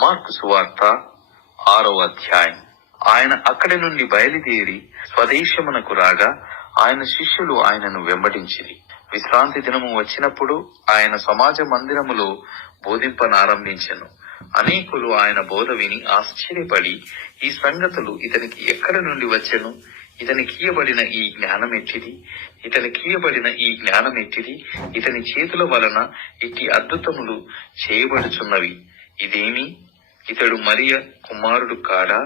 Mark సువార్త 6వ అధ్యాయం. ఆయన అక్కడి నుండి బయలుదేరి స్వదేశమునకు రాగా ఆయన శిష్యులు ఆయనను వెంబడించిరి. విశ్రాంతి దినము వచ్చినప్పుడు ఆయన సమాజ మందిరములో బోధింపనారంభించెను. అనేకులు ఆయన బోధ విని ఆశ్చర్యపడి, ఈ సంగతులు ఇతనికి ఎక్కడ నుండి వచ్చెను? ఇతనికీయబడిన ఈ జ్ఞానమెట్టిది? ఇతని చేతుల వలన ఇట్టి అద్భుతములు చేయబడుచున్నవి ఇదేమి? ఇతడు మరియ కుమారుడు కాడా?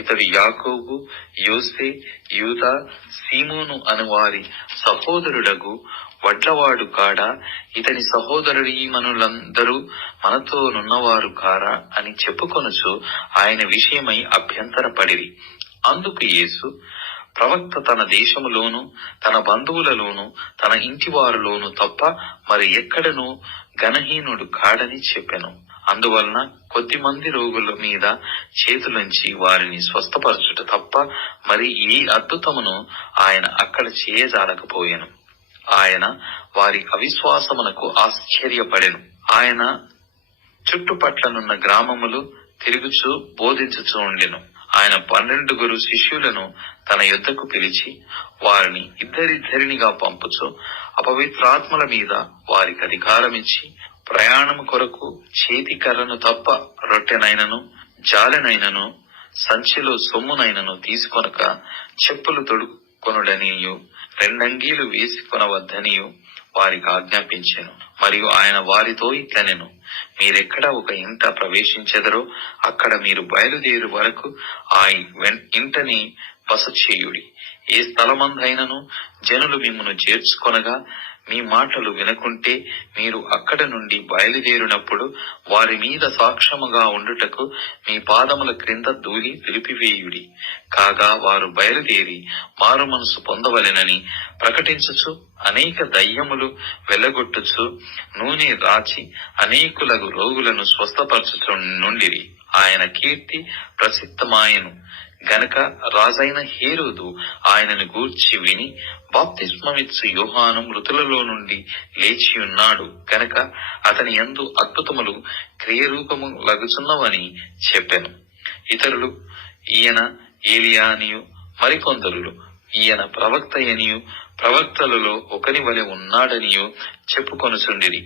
ఇతడు యాకోబు, యోసే, యూదా, సీమోను అనువారి సహోదరుడగు వడ్లవాడు కాడా? ఇతని సహోదరీమణులందరూ మనతో నున్నవారు కారా అని చెప్పుకొనుచు ఆయన విషయమై అభ్యంతరపడిరి. అందుకు యేసు, ప్రవక్త తన దేశములోను తన బంధువులలోను తన ఇంటి వారిలోను తప్ప మరి ఎక్కడనూ ఘనహీనుడు కాడని చెప్పెను. అందువలన కొద్దిమంది రోగుల మీద చేతులుంచి వారిని స్వస్థపరచుట తప్ప మరి ఏ అద్భుతమును ఆయన అక్కడ చేయజాలకపోయెను. ఆయన వారి అవిశ్వాసమునకు ఆశ్చర్యపడెను. ఆయన చుట్టుపట్లనున్న గ్రామములు తిరుగుచూ బోధించుచూ ఉండెను. ఆయన 12 శిష్యులను తన యొద్దకు పిలిచి వారిని ఇద్దరిద్దరినిగా పంపుచు అపవిత్రాత్మల మీద వారికి అధికారమిచ్చి, ప్రయాణము కొరకు చేతి కర్రను తప్ప రొట్టెనైనను జాలెనైనను సంచిలో సొమ్మునైనను తీసుకొనక, చెప్పులు తొడుక్కొనుడనియు 2 అంగీలు వేసుకొనవద్దనియు వారికి ఆజ్ఞాపించెను. మరియు ఆయన వారితో ఇట్లనెను, మీరెక్కడ ఒక ఇంట ప్రవేశించెదరో అక్కడ మీరు బయలుదేరు వరకు ఆ ఇంటని బస చేయుడి. ఏ స్థలమందైనను జనులు మిమ్మును చేర్చుకొనగా మీ మాటలు వినకుంటే మీరు అక్కడ నుండి బయలుదేరినప్పుడు వారి మీద సాక్ష్యముగా ఉండుటకు మీ పాదముల క్రింద ధూళి దులిపివేయుడి. కాగా వారు బయలుదేరి మారు మనసు పొందవలెనని ప్రకటించుచు అనేక దయ్యములు వెళ్ళగొట్టుచు నూనె రాచి అనేకులకు రోగులను స్వస్థపరచుచు నుండిరి. ఆయన కీర్తి ప్రసిద్ధమాయెను గనక రాజైన హేరోదు ఆయనను గూర్చి విని, బాప్తిస్మమిచ్చు యోహాను మృతులలో నుండి లేచి ఉన్నాడు గనక అతని యందు అద్భుతములు క్రియరూపము లగుచున్నవని చెప్పెను. ఇతరులు ఈయన ఏలియా అనియు, మరికొందరు ఈయన ప్రవక్త అనియు, ప్రవక్తలలో ఒకని వలె ఉన్నాడనియు చెప్పుకొనుచుండిరి.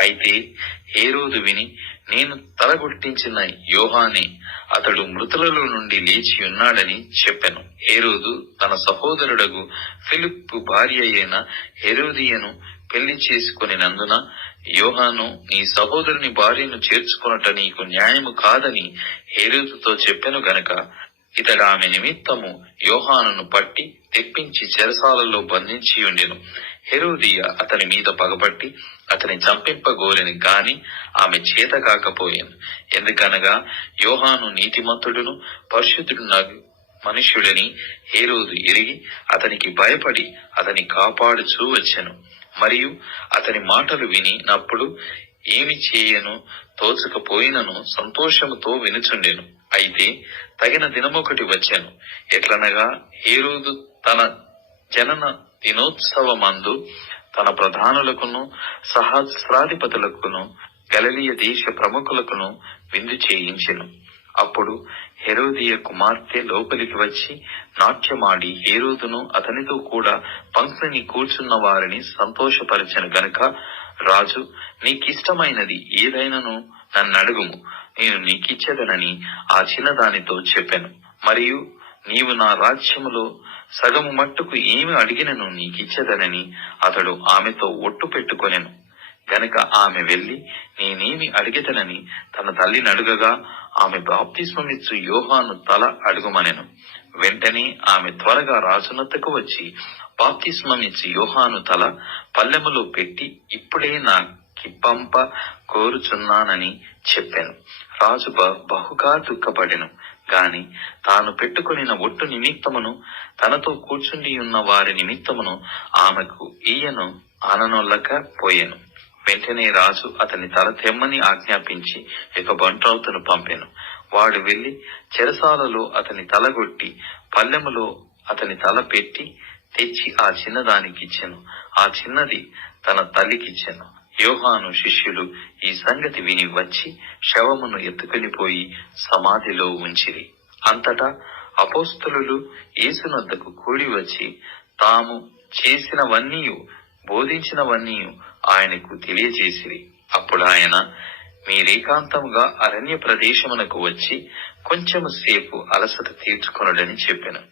అయితే హేరోదు విని, నేను తలగొట్టించిన యోహానే, అతడు మృతులలో నుండి లేచి ఉన్నాడని చెప్పెను. హేరోదు తన సహోదరుడగు ఫిలిప్పు భార్య అయిన హెరోదియను పెళ్లి చేసుకొనినందున, యోహాను నీ సహోదరుని భార్యను చేర్చుకొనుట నీకు న్యాయము కాదని హేరోదుతో చెప్పెను గనక ఇతడు ఆమె నిమిత్తము యోహానును పట్టి తెప్పించి చెరసాలలో బంధించి ఉండెను. హెరోదియ అతని మీద పగపట్టి అతని చంపింపగోరెను గాని ఆమె చేత కాకపోయాను. ఎందుకనగా యోహాను నీతిమంతుడును పరిశుద్ధుడు మనుష్యుడని హేరోదు ఎరిగి అతనికి భయపడి అతని కాపాడుచూ వచ్చెను. మరియు అతని మాటలు వినినప్పుడు ఏమి చేయను తోచకపోయినను సంతోషముతో వినుచుండెను. అయితే తగిన దినమొకటి వచ్చెను. ఎట్లనగా హేరోదు తన జనన దినోత్సవమందు తన ప్రధానులకును సహస్రాధిపతులకును గలిలయ దేశ ప్రముఖులకును విందు చేయించెను. అప్పుడు హెరోదియ కుమార్తె లోపలికి వచ్చి నాట్యమాడి హేరోదును అతనితో కూడా పంక్తిని కూర్చున్న వారిని సంతోషపరచెను గనుక రాజు, నీకిష్టమైనది ఏదైనను నన్నడుగుము, నేను నీకిచ్చేదనని ఆ చిన్నదానితో చెప్పెను. మరియు నీవు నా రాజ్యములో సగము మట్టుకు ఏమి అడిగినను నీకిచ్చేదనని అతడు ఆమెతో ఒట్టు పెట్టుకొనెను. గనక ఆమె వెళ్లి నేనేమి అడిగెదనని తన తల్లిని అడుగగా ఆమె బాప్తిస్మమిచ్చు యోహాను తల అడుగుమనెను. వెంటనే ఆమె త్వరగా రాజునొద్దకు వచ్చి బాప్తిస్మమిచ్చు యోహాను తల పల్లెములో పెట్టి ఇప్పుడే నాకిప్పంప కోరుచున్నానని చెప్పెను. రాజు బహుగా దుఃఖపడెను గాని తాను పెట్టుకొనిన ఒట్టు నిమిత్తమును తనతో కూర్చుండి ఉన్న వారి నిమిత్తమును ఆమెకు ఈయను ఆననొల్లక పోయెను. వెంటనే రాజు అతని తల తెమ్మని ఆజ్ఞాపించి ఒక బంట్రౌతును పంపెను. వాడు వెళ్లి చెరసాలలో అతని తలగొట్టి పల్లెములో అతని తల పెట్టి తెచ్చి ఆ చిన్నదానికిచ్చెను. ఆ చిన్నది తన తల్లికిచ్చెను. యోహాను శిష్యులు ఈ సంగతి విని వచ్చి శవమును ఎత్తుకొని సమాధిలో ఉంచిరి. అంతటా అపోస్తలులు యేసునొద్దకు కూడి వచ్చి తాము చేసినవన్నీయు బోధించినవన్నీయు ఆయనకు తెలియజేసిరి. అప్పుడు ఆయన, మీరేకాంతముగా అరణ్య ప్రదేశమునకు వచ్చి కొంచెము సేపు అలసట తీర్చుకొనుడని చెప్పెను.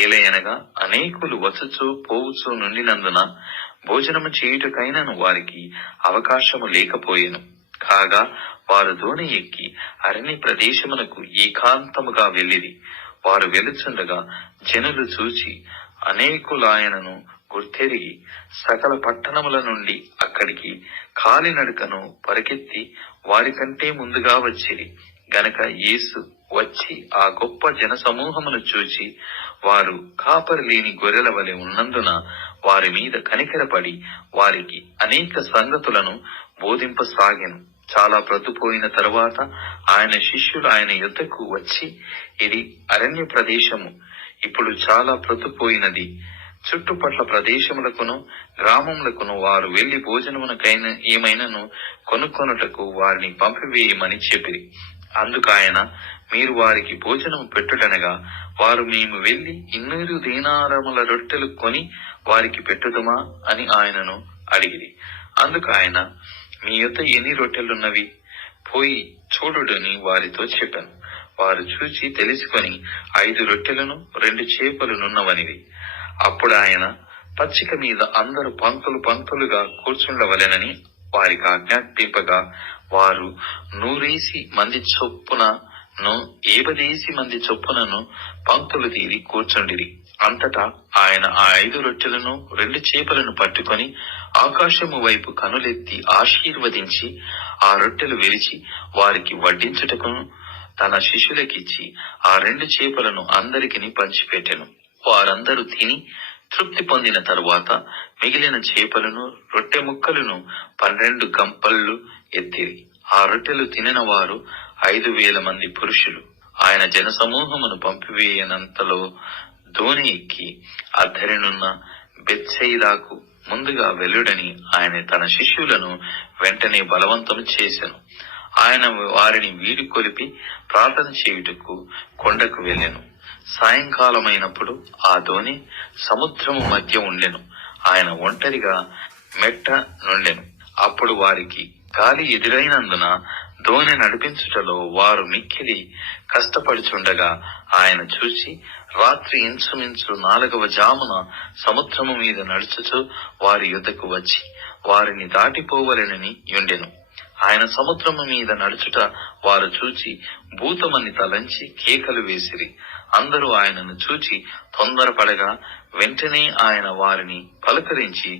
ఏలయనగా అనేకులు వచ్చుచూ పోవుచూ నుండినందున భోజనము చేయుటకైనను వారికి అవకాశము లేకపోయెను. కాగా వారు దోణి ఎక్కి అరణ్య ప్రదేశమునకు ఏకాంతముగా వెళ్ళిరి. వారు వెలుచుండగా జనులు చూచి అనేకులాయనను గుర్తెరిగి సకల పట్టణముల నుండి అక్కడికి కాలినడకను పరిగెత్తి వారికంటే ముందుగా వచ్చిరి. గనక యేసు వచ్చి ఆ గొప్ప జన సమూహమును చూచి వారు కాపరి లేని గొర్రెల వలె ఉన్నందున వారి మీద కనికరపడి వారికి అనేక సంగతులను బోధింపసాగెను. చాలా ప్రొద్దుపోయిన తరువాత ఆయన శిష్యులు ఆయన యొద్దకు వచ్చి, ఇది అరణ్య ప్రదేశము, ఇప్పుడు చాలా ప్రొద్దుపోయినది. చుట్టుపట్ల ప్రదేశములకును గ్రామములకును వారు వెళ్లి భోజనమునకైనా ఏమైనాను కొనుక్కొనుటకు వారిని పంపివేయమని చెప్పిరి. అందుకు ఆయన, మీరు వారికి భోజనము పెట్టుటనగా వారు, మేము వెళ్లి 200 దీనారముల రొట్టెలు కొని వారికి పెట్టుదుమా అని ఆయనను అడిగిరి. అందుకు ఆయన, మీ యొద్ద ఎన్ని రొట్టెలున్నవి? పోయి చూడుడని వారితో చెప్పాను. వారు చూచి తెలుసుకొని 5 రొట్టెలను 2 చేపలునున్నవనివి. అప్పుడు ఆయన, పచ్చిక మీద అందరూ పంక్తులు పంక్తులుగా కూర్చుండవలెనని వారికి ఆజ్ఞాపింపగా వారు 100 మంది చొప్పునను 70 మంది చొప్పునను పంక్తులు తీరి కూర్చుండిరి. అంతటా ఆయన ఆ 5 రొట్టెలను 2 చేపలను పట్టుకొని ఆకాశము వైపు కనులెత్తి ఆశీర్వదించి ఆ రొట్టెలు విరిచి వారికి వడ్డించుటకు తన శిష్యులకిచ్చి ఆ 2 చేపలను అందరికిని పంచిపెట్టెను. వారందరూ తిని తృప్తి పొందిన తరువాత మిగిలిన చేపలను రొట్టె ముక్కలను 12 గంపళ్ళు ఎత్తిరి. ఆ రొట్టెలు తినిన వారు 5,000 మంది పురుషులు. ఆయన జన సమూహమును పంపివేయనంతలో దోణి ఎక్కి అద్దరినున్న బెత్సయిదాకు ముందుగా వెళ్ళుడని ఆయన తన శిష్యులను వెంటనే బలవంతం చేసెను. ఆయన వారిని వీడుకొలిపి ప్రార్థన చేయుటకు కొండకు వెళ్ళెను. సాయంకాలమైనప్పుడు ఆ దోణి సముద్రము మధ్య ఉండెను. ఆయన ఒంటరిగా మెట్ట నుండెను. అప్పుడు వారికి గాలి ఎదురైనందున దోణి నడిపించుటలో వారు మిక్కిలి కష్టపడుచుండగా ఆయన చూసి రాత్రి ఇంచుమించు 4వ జామున సముద్రము మీద నడుచుచు వారి యొద్దకు వచ్చి వారిని దాటిపోవలెనని యుండెను. ఆయన సముద్రము మీద నడుచుట వారు చూచి భూతమని తలంచి కేకలు వేసిరి. అందరూ ఆయనను చూచి తొందరపడగా వెంటనే ఆయన వారిని పలకరించి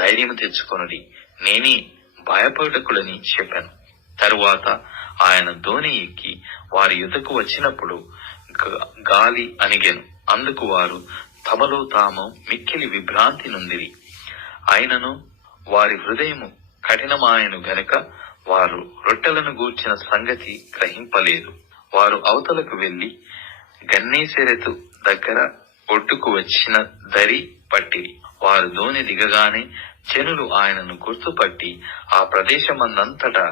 ధైర్యము తెచ్చుకొనుడి, నేనే, భయపడకుడని చెప్పాను. తరువాత ఆయన దోణి ఎక్కి వారి యొద్దకు వచ్చినప్పుడు గాలి అణిగెను. అందుకు వారు తమలో తాము మిక్కిలి విభ్రాంతి నొందిరి. అయినను వారి హృదయము కఠినమాయను గనుక వారు రొట్టెలను గూర్చిన సంగతి గ్రహింపలేదు. వారు అవతలకు వెళ్లి గన్నేసెరెతు దగ్గర ఒడ్డుకు వచ్చిన దరి పట్టిరి. వారు దోణి దిగగానే జనులు ఆయనను గుర్తుపట్టి ఆ ప్రదేశమందంతటా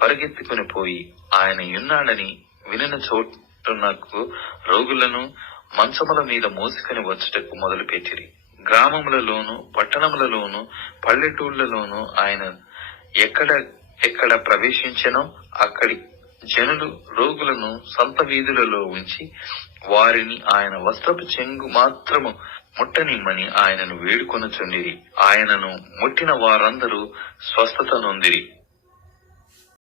పరిగెత్తుకుని పోయి ఆయన ఉన్నాడని వినిన చోటునకు రోగులను మంచముల మీద మోసుకొని వచ్చుటకు మొదలుపెట్టిరి. గ్రామములలోను పట్టణములలోను పల్లెటూళ్లలోను ఆయన ఎక్కడ ప్రవేశించెనో అక్కడి జనులు రోగులను సంత వీధులలో ఉంచి వారిని ఆయన వస్త్రపు చెంగు మాత్రము ముట్టనిమ్మని ఆయనను వేడుకొనుచుండిరి. ఆయనను ముట్టిన వారందరూ స్వస్థత నొందిరి.